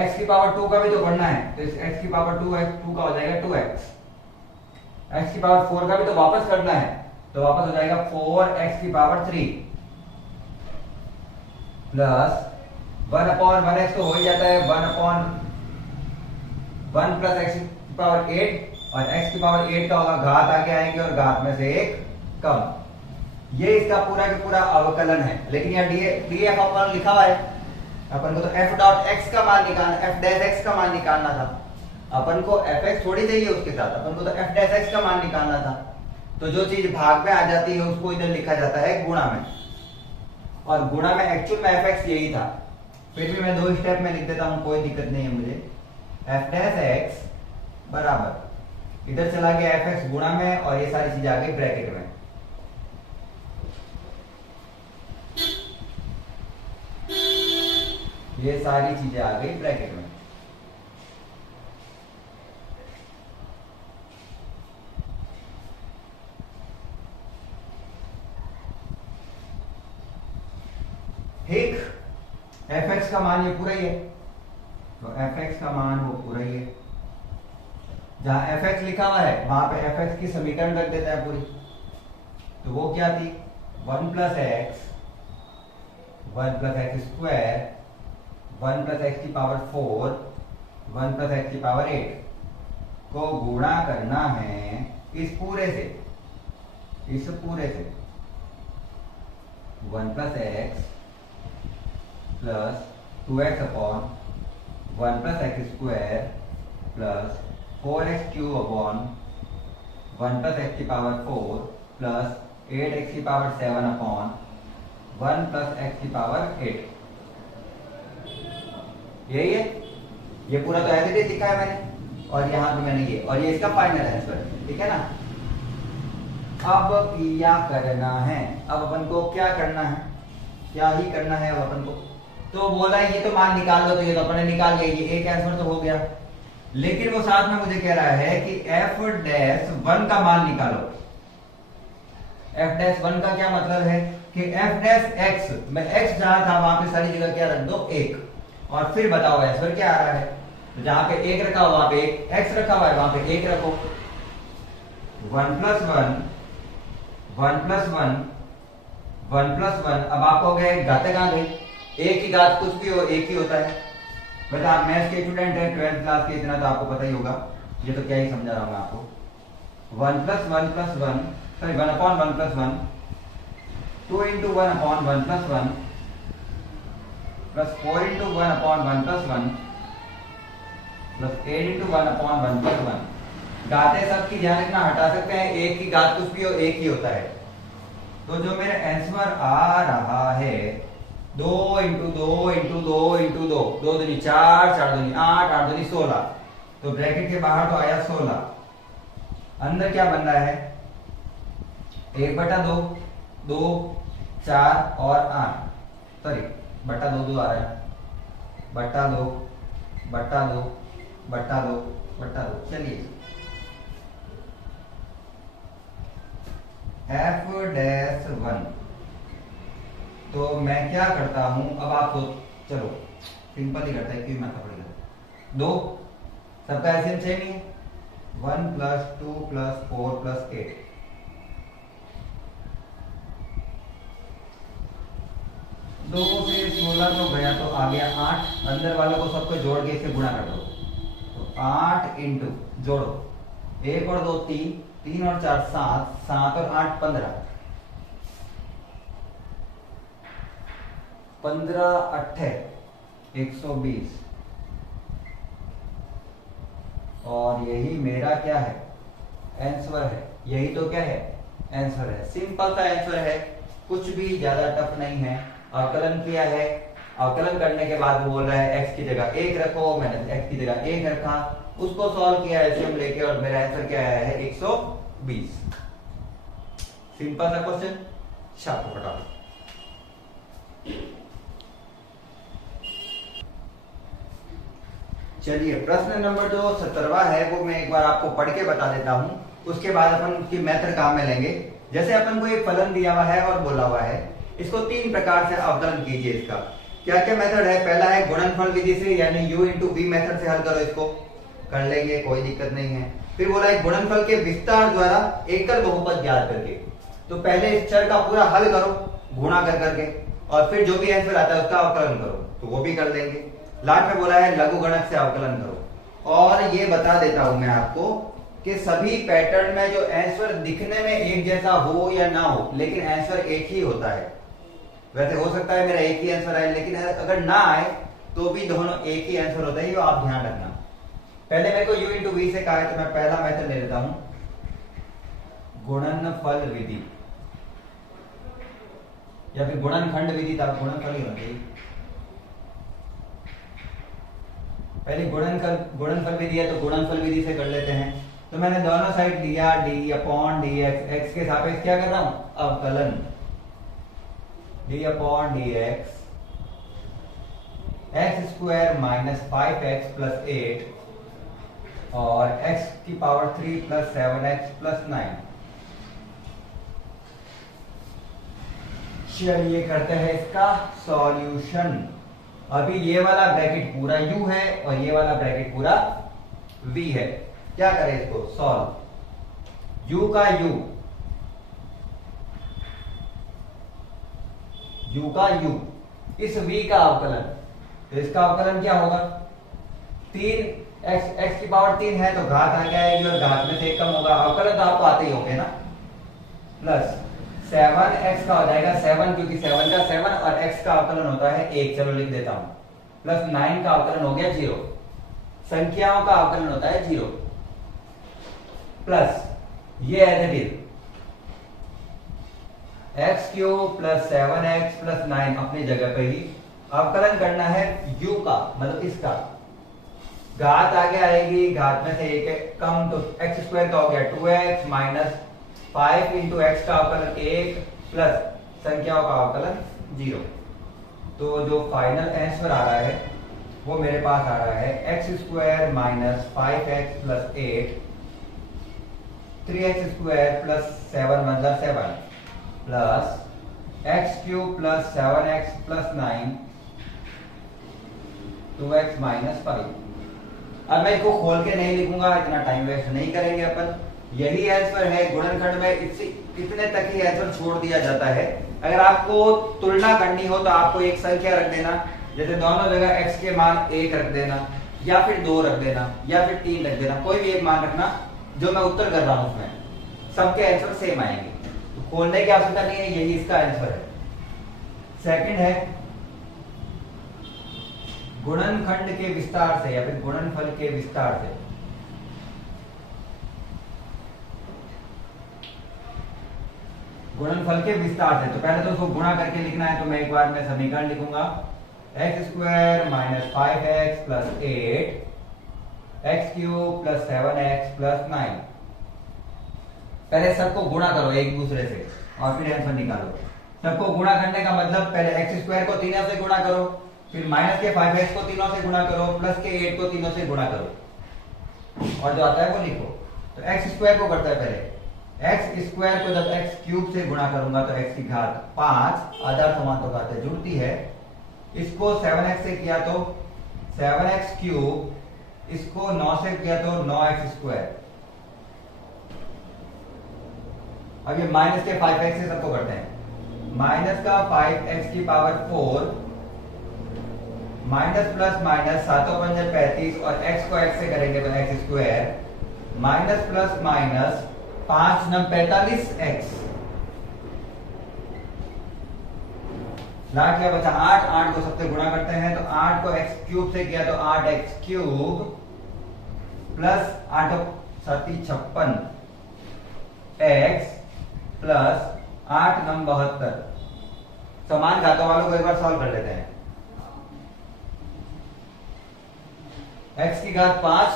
x की पावर 2 का भी तो बढ़ना है, तो इस x की पावर 2 का हो जाएगा 2x। x की पावर 4 का भी तो वापस करना है, तो वापस हो जाएगा 4x की पावर 3 प्लस 1/1x तो हो ही जाता है 1 प्लस एक्स की पावर 8, और x की पावर 8 का होगा घात आगे आएंगे और घात में से एक कम। ये इसका पूरा का पूरा अवकलन है। लेकिन यहाँ df अवकलन लिखा हुआ है, अपन को तो f डॉट x का मान निकालना, f डैश x का मान निकालना था। अपन को fx थोड़ी चाहिए उसके साथ, अपन को तो f डैश x का मान निकालना था। तो जो चीज भाग में आ जाती है उसको इधर लिखा जाता है गुणा में, और गुणा में एक्चुअल में fx यही था। फिर भी मैं 2 स्टेप में लिख देता हूं, कोई दिक्कत नहीं है मुझे। f डैश x बराबर इधर चला गया fx गुणा में, और ये सारी चीजें आ गई ब्रैकेट में। ये सारी चीजें आ गई ब्रैकेट में। ठीक, fx का मान ये पूरा ही है, तो fx का मान वो पूरा ही है। जहां fx लिखा हुआ है वहां पे fx की समीकरण रख देता है पूरी। तो वो क्या थी, 1 plus x, 1 plus x square, 1 plus x की पावर 4, 1 प्लस एक्स की पावर 8 को गुणा करना है इस पूरे से, इस पूरे से 1 plus x plus 2x upon 1 plus x square plus 4x cube upon 1 plus x की पावर 4 प्लस 8x की पावर 7 अपॉन 1 प्लस एक्स की पावर 8। यही है, ये पूरा तो ऐसे ही लिखा है मैंने, और यहाँ पे मैंने ये, और ये इसका फाइनल आंसर, ठीक है ना। अब क्या करना है, अब अपन को क्या करना है, क्या ही करना है अब अपन को, तो बोला ये तो मान निकाल लो, तो ये तो अपने निकाल गए, ये एक आंसर तो हो गया। लेकिन वो साथ में मुझे कह रहा है कि एफ डैश वन का मान निकालो। एफ डैश वन का क्या मतलब है कि एफ डैश एक्स, मैं एक्स जहां था वहां पे सारी जगह क्या रख दो, एक, और फिर बताओ आंसर क्या आ रहा है। तो जहां पे एक रखा हुआ वहां पे एक, एक्स रखा हुआ है वहां पे एक रखो। 1 + 1 1 + 1 1 + 1, अब आपको गए घाते कहां गए, एक की घात कुछ भी हो एक ही होता है। बट आप मैथ्स के स्टूडेंट हैं, 12th क्लास के, इतना तो आपको पता ही होगा, ये तो क्या ही समझा रहा हूं मैं आपको। 1 + 1 + 1 सॉरी 1/1 + 1 2 × 1/1 + 1 + 4 × 1/1 + 1 + 8 × 1/1 + 1। घातें सबकी ध्यान रखना, हटा सकते हैं, एक की घात कुछ भी हो एक ही होता है। तो जो मेरा आंसर आ रहा है 2 × 2 × 2 × 2 2 दूनी 4 4 दूनी 8 8 दूनी 16, तो ब्रैकेट के बाहर तो आया 16, अंदर क्या बन रहा है 1/2 2 4 और 8, सॉरी बटा 2 2 आ रहा है, बटा 2 बटा 2 बटा 2 बटा 2। चलिए एफ डैश वन, तो मैं क्या करता हूं, अब आप तो चलो सिंपल ही करता है, क्यों माथा पड़ेगा, दो सबका एलसीएम सेम ही है, 1 + 2 + 4 + 8, दो से 16 तो गया तो आ गया 8, अंदर वालों को सबको जोड़ के इसे गुणा कर दो, तो 8 × जोड़ो 1 और 2 3 3 और 4 7 7 और 8 15 15 8 120, और यही मेरा क्या है आंसर है, यही तो क्या है आंसर है। सिंपल सा आंसर है, कुछ भी ज्यादा टफ नहीं है। अवकलन किया है, अवकलन करने के बाद वो बोल रहा है x की जगह 1 रखो, मैंने x की जगह 1 रखा, उसको सॉल्व किया एलसीएम लेके, और मेरा आंसर क्या आया है 120। सिंपल सा क्वेश्चन, छापो फटाफट। चलिए प्रश्न नंबर जो 17वां है वो मैं एक बार आपको पढ़ के बता देता हूं, उसके बाद अपन उसकी मेथड काम में लेंगे। जैसे अपन को एक फलन दिया हुआ है और बोला हुआ है, इसको 3 प्रकार से अवकलन कीजिए। इसका क्या क्या मेथड है, पहला है गुणनफल विधि से, यानी u × v मेथड से हल करो, इसको कर लेंगे कोई दिक्कत नहीं है। फिर बोला है गुणनफल के विस्तार द्वारा एकल बहुपद ज्ञात करके, तो पहले इस चर का पूरा हल करो गुणा कर करके, और फिर जो भी आंसर आता है उसका अवकलन करो, तो वो भी कर लेंगे। लास्ट में बोला है लघुगणक से अवकलन करो। और ये बता देता हूं मैं आपको कि सभी पैटर्न में जो आंसर दिखने में एक जैसा हो या ना हो, लेकिन आंसर एक ही होता है। वैसे हो सकता है मेरा एक ही आंसर आए, लेकिन अगर ना आए तो भी दोनों एक ही आंसर होता है, ये आप ध्यान रखना। पहले मेरे को u × v से कहा है, तो मैं पहला मेथड ले लेता हूं, गुणनफल विधि, या फिर गुणनखंड विधि, था गुणनफल ही होना चाहिए। पहले गुणनफल विधि है तो गुणनफल विधि से कर लेते हैं। तो मैंने दोनों साइड लिया d/dx, x के सापेक्ष क्या कर रहा हूं अवकलन, d/dx x² - 5x + 8 और x³ + 7x + 9। चलिए करते हैं इसका सॉल्यूशन। अभी ये वाला ब्रैकेट पूरा u है और ये वाला ब्रैकेट पूरा v है। क्या करें इसको सॉल्व, u का u, इस v का अवकलन, तो इसका अवकलन क्या होगा 3x, x³ 3 है तो घात आगे आएगी और घात में से एक कम होगा, अवकलन तो आपको आते ही होंगे ना, प्लस 7x का हो जाएगा 7, क्योंकि 7 का 7 और x का अवकलन होता है 1, चलो लिख देता हूं, प्लस 9 का अवकलन हो गया 0, संख्याओं का अवकलन होता है 0, प्लस ये as it is x³ + 7x + 9 अपनी जगह पे ही, अवकलन करना है u का, मतलब इसका, घात आगे आएगी, घात में से एक कम, तो x² का हो गया 2x माइनस 5 × x का अवकलन 1 प्लस संख्याओं का अवकलन 0। तो जो फाइनल आंसर आ रहा है वो मेरे पास आ रहा है x square minus 5x plus 8, 3x square plus 7 मतलब 7 plus x cube plus 7x plus 9, 2x minus 5। अब मैं इसको खोल के नहीं लिखूंगा, इतना टाइम वेस्ट नहीं करेंगे अपन। यही आंसर है गुणनखंड में, इतने तक ही आंसर छोड़ दिया जाता है। अगर आपको तुलना करनी हो तो आपको एक संख्या रख देना, जैसे दोनों जगह x के मान 1 रख देना, या फिर 2 रख देना, या फिर 3 रख देना, कोई भी एक मान रखना जो मैं उत्तर कर रहा हूं उसमें सबके आंसर सेम आएंगे, तो खोलने की आवश्यकता नहीं है, यही इसका आंसर है। सेकंड है गुणनखंड के विस्तार से या फिर गुणनफल के विस्तार से। गुणनफल के विस्तार से तो पहले तो उसको गुणा करके लिखना है, तो मैं एक बार में समीकरण लिखूंगा x square minus 5x plus 8, x cube plus 7x plus 9। पहले सबको गुणा करो एक दूसरे से और फिर आंसर निकालो। सबको गुणा करने का मतलब पहले एक्स स्क्वायर को तीनों से गुणा करो, फिर माइनस के 5x को तीनों से गुणा करो, प्लस के 8 को तीनों से गुणा करो और जो आता है वो लिखो। तो एक्स स्क्वायर को करता है पहले, एक्स स्क्वायर को जब एक्स क्यूब से गुणा करूंगा तो एक्स की घात 5, आधार समांतर घातें जुड़ती है। इसको 7x से किया तो 7x क्यूब, इसको 9 से किया तो 9x स्क्वायर। अब ये माइनस के 5x से सबको करते हैं, माइनस का 5x की पावर 4, माइनस प्लस माइनस 7 पंजे 35 और x को x से करेंगे तो x square, minus plus minus 5 9 45x, last क्या बचा 8, 8 को सबसे गुणा करते हैं तो 8 को x क्यूब से किया तो 8x cube plus 8 7 56 x plus 8 9 72। समान घातों वालों को एक बार सॉल्व कर लेते हैं। x की घात 5,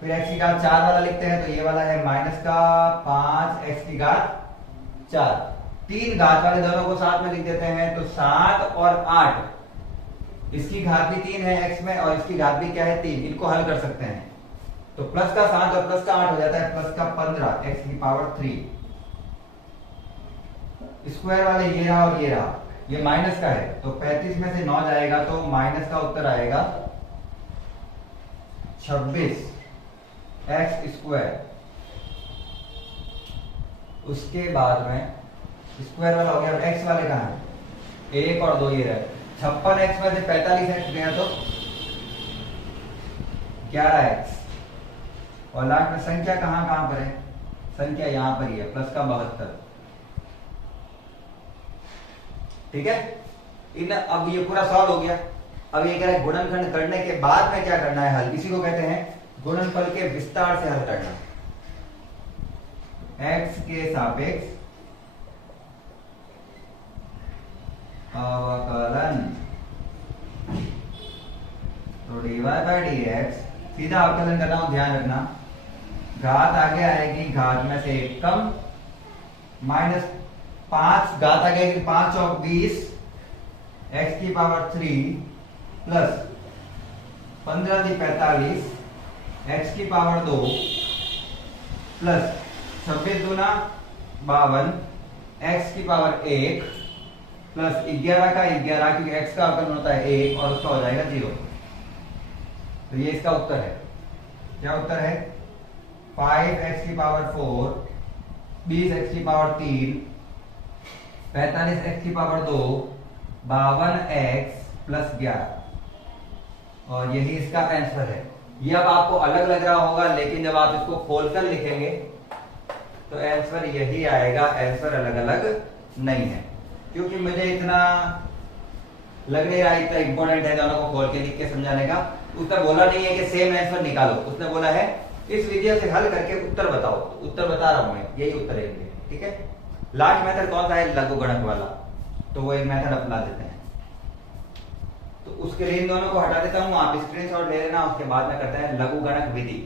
फिर x की घात 4 वाला लिखते हैं तो ये वाला है माइनस का 5 x की घात 4। तीन घात वाले दोनों को साथ में लिख देते हैं तो 7 और 8, इसकी घात भी 3 है x में और इसकी घात भी क्या है 3, इनको हल कर सकते हैं तो प्लस का 7 और प्लस का 8 हो जाता है प्लस का 15 x की पावर 3। स्क्वायर वाले ये रहा और ये रहा, ये माइनस का है तो 35 में से 9 जाएगा तो माइनस का उत्तर आएगा 26 एक्स स्क्वायर। उसके बाद में स्क्वायर वाला हो गया, एक्स वाले कहां है, 1 और 2 ये रहे, 56x में से 45x गया तो 11x, और लास्ट में संख्या कहां कहां पर है, संख्या यहां पर ही है प्लस का 72। ठीक है, अब ये पूरा सॉल्व हो गया। अब ये कह रहा है गुणनखंड करने के बाद में क्या करना है, हल, इसी को कहते हैं गुणनफल के विस्तार से हल करना। x के सापेक्ष अवकलन, तो dy बाय dx, सीधा अवकलन कर रहा हूं, ध्यान रखना घात आगे आएगी, घात में से 1 कम, माइनस 5 घात आगे आएगी 5 और 20 x की पावर 3 प्लस 15 दी 45 x की पावर 2 प्लस 26 दूना 52 x की पावर 1 प्लस 11 का 11 क्योंकि x का अवकलन होता है 1 और उसका हो जाएगा 0। तो ये इसका उत्तर है। क्या उत्तर है, 5x की पावर 4, 20x की पावर 3, 45x की पावर 2, 52x प्लस 11, और यही इसका आंसर है। ये अब आपको अलग लग रहा होगा, लेकिन जब आप इसको खोलकर लिखेंगे तो आंसर यही आएगा, आंसर अलग अलग नहीं है। क्योंकि मुझे इतना लग नहीं रहा इतना इंपॉर्टेंट है दोनों को खोल के लिख के समझाने का। उत्तर बोला नहीं है कि सेम आंसर निकालो, उसने बोला है इस विधि से हल करके उत्तर बताओ, तो उत्तर बता रहा हूं मैं, यही उत्तर है। ठीक है, लास्ट मेथड कौन सा है, लघुगणक वाला, तो वो एक मेथड अपना देते हैं। तो उसके लिए इन दोनों को हटा देता हूं, आप स्क्रीनशॉट ले लेना, उसके बाद में करते हैं लघुगणक विधि।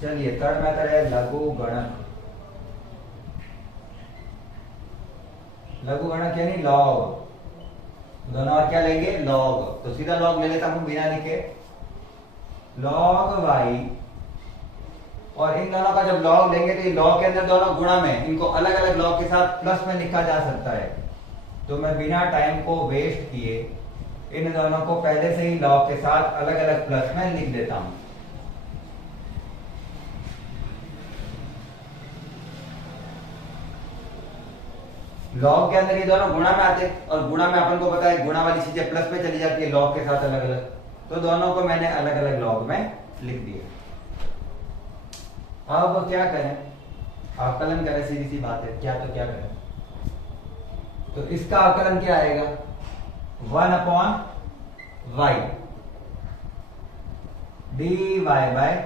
चलिए थर्ड मेथड है लघु गणक। लघु गणक यानी लॉग, दोनों और क्या लेंगे लॉग, तो सीधा लॉग ले लेता हूं बिना लिखे, लॉग वाई। और इन दोनों का जब लॉग लेंगे तो ये लॉग के अंदर दोनों गुणा में, इनको अलग अलग लॉग के साथ प्लस में लिखा जा सकता है। तो मैं बिना टाइम को वेस्ट किए इन दोनों को पहले से ही लॉग के साथ अलग अलग प्लस में लिख देता हूं। लॉग के अंदर ये दोनों गुणा में आते हैं और गुणा में अपन को पता है गुणा वाली चीजें प्लस में चली जाती है लॉग के साथ अलग अलग, तो दोनों को मैंने अलग अलग लॉग में लिख दिया। अब क्या करें, आकलन करें, सीधी सी बात है, क्या तो क्या करें। तो इसका आकलन क्या आएगा 1/y dy/dx।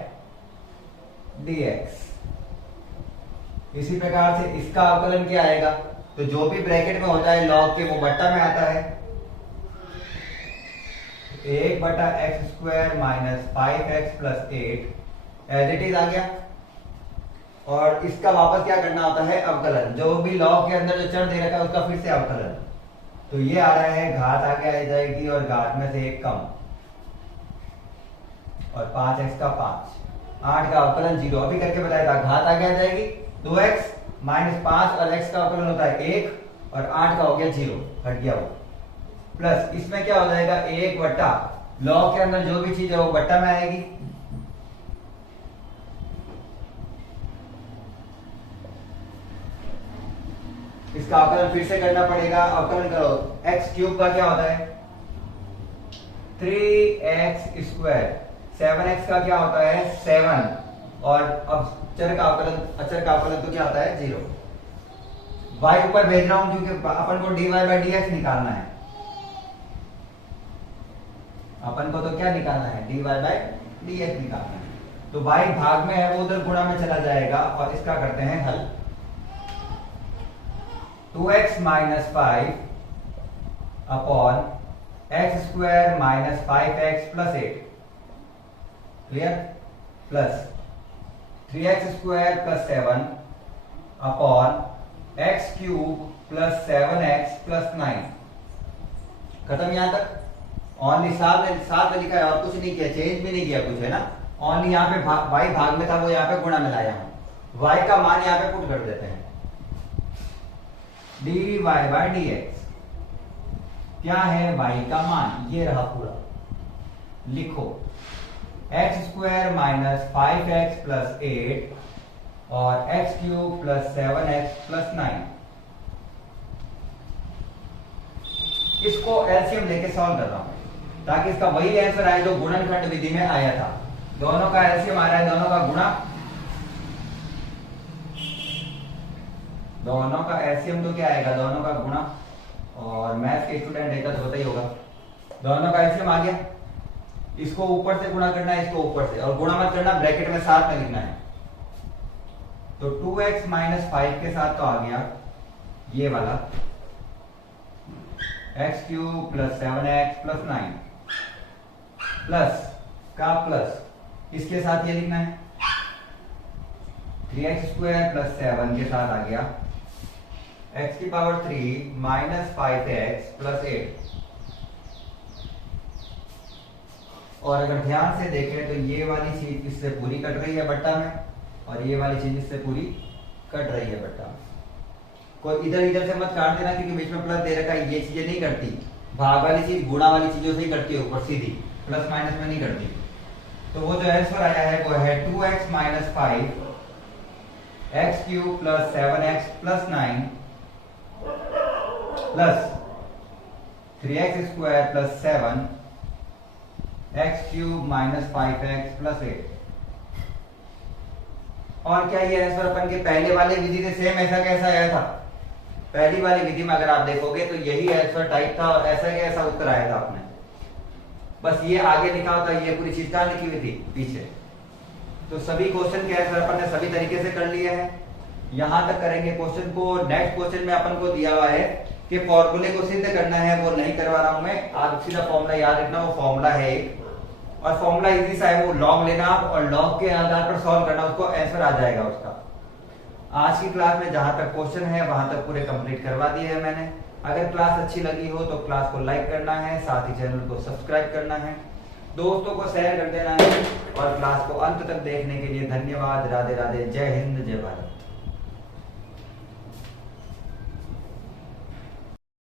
इसी प्रकार से इसका आकलन क्या आएगा, तो जो भी ब्रैकेट में होता है लॉग के वो बट्टा में आता है, 1/x² - 5x + 8 as it is आ गया। और इसका वापस क्या करना होता है अवकलन, जो भी लॉग के अंदर जो चर दे रखा है उसका फिर से अवकलन। तो ये आ रहा है घात आगे आ जाएगी और घात में से 1 कम, और 5x का 5, 8 का अवकलन 0। अभी करके बताया था घात आगे आ जाएगी 2x - 5 और x का अवकलन होता है 1 और 8 का हो गया 0, हट गया वो। प्लस इसमें क्या हो जाएगा 1 बट्टा लॉग के अंदर जो भी चीज है वो बट्टा में आएगी, इसका अवकलन फिर से करना पड़ेगा। अवकलन करो, x³ का क्या होता है 3x², 7x का क्या होता है 7, और अब चर का अवकलन, अचर का अवकलन तो क्या होता है 0। y ऊपर भेज रहा हूं क्योंकि अपन को dy/dx निकालना है, अपन को तो क्या निकालना है dy/dx निकालना है। तो y भाग में है वो उधर गुणा में चला जाएगा और इसका करते हैं हल। 2x - 5 upon x² - 5x + 8 clear, plus 3x² + 7 upon x³ + 7x + 9। खत्म यहां तक। ओनली साथ में लिखा है और कुछ नहीं किया, चेंज भी नहीं किया कुछ, है ना। ओनली यहाँ पे y भाग में था वो यहाँ पे गुणा में लाया हूं, y का मान यहाँ पे पुट कर देते हैं dy/dx। क्या है y का मान, ये रहा पूरा, लिखो x² - 5x + 8 और x³ + 7x + 9। इसको एलसीएम लेके सॉल्व कर रहा हूं ताकि इसका वही आंसर आए जो गुणनखंड विधि में आया था। दोनों का एलसीएम आ रहा है, दोनों का गुणा, दोनों का एलसीएम तो क्या आएगा दोनों का गुणा, और मैथ के स्टूडेंट है तो पता ही होगा। दोनों का एलसीएम आ गया, इसको ऊपर से गुणा करना है, इसको ऊपर से, और गुणा मत करना, ब्रैकेट में साथ में लिखना है। तो 2x - 5 के साथ तो आ गया ये वाला x³ + 7x + 9 प्लस का प्लस, इसके साथ ये लिखना है 3x² + 7 के साथ आ गया x³ - 5x + 8। और अगर ध्यान से देखें तो ये वाली चीज इससे पूरी कट रही है बट्टा में, और ये वाली चीज इससे पूरी कट रही है बट्टा में। कोई इधर इधर से मत काट देना क्योंकि बीच में प्लस दे रखा है, ये चीजें नहीं करती। भाग वाली चीज गुणा वाली चीजों से ही करती है, ऊपर सीधी, प्लस माइनस में नहीं करती। तो वो जो आंसर आया है वो है 2x - 5 x³ + 7x + 9 plus 3x² + 7 x³ - 5x + 8। और क्या ये आंसर अपन के पहले वाले विधि से सेम ऐसा कैसा आया था? पहली वाली विधि में अगर आप देखोगे तो यही आंसर टाइप था और ऐसा ही ऐसा उत्तर आया था आपने, बस ये आगे लिखा होता, ये पूरी चीज कहां लिखी हुई थी पीछे। तो सभी क्वेश्चन के आंसर अपन ने सभी तरीके से कर लिए हैं, यहां तक करेंगे क्वेश्चन को। नेक्स्ट क्वेश्चन में अपन को दिया हुआ है कि फॉर्मूले को सिद्ध करना है, वो नहीं करवा रहा हूं मैं, आप सीधा फॉर्मूला याद रखना, वो फॉर्मूला है एक और फॉर्मूला इजी सा है, वो लॉग लेना आप और लॉग के आधार पर सॉल्व करना, उसको आंसर आ जाएगा उसका। आज की क्लास में जहां तक क्वेश्चन है वहां तक पूरे कंप्लीट करवा दिए हैं मैंने। अगर क्लास अच्छी लगी हो तो क्लास को लाइक करना है, साथ ही चैनल को सब्सक्राइब करना है, दोस्तों को शेयर कर देना है और क्लास को अंत तक देखने के लिए धन्यवाद। राधे राधे, जय हिंद, जय भारत।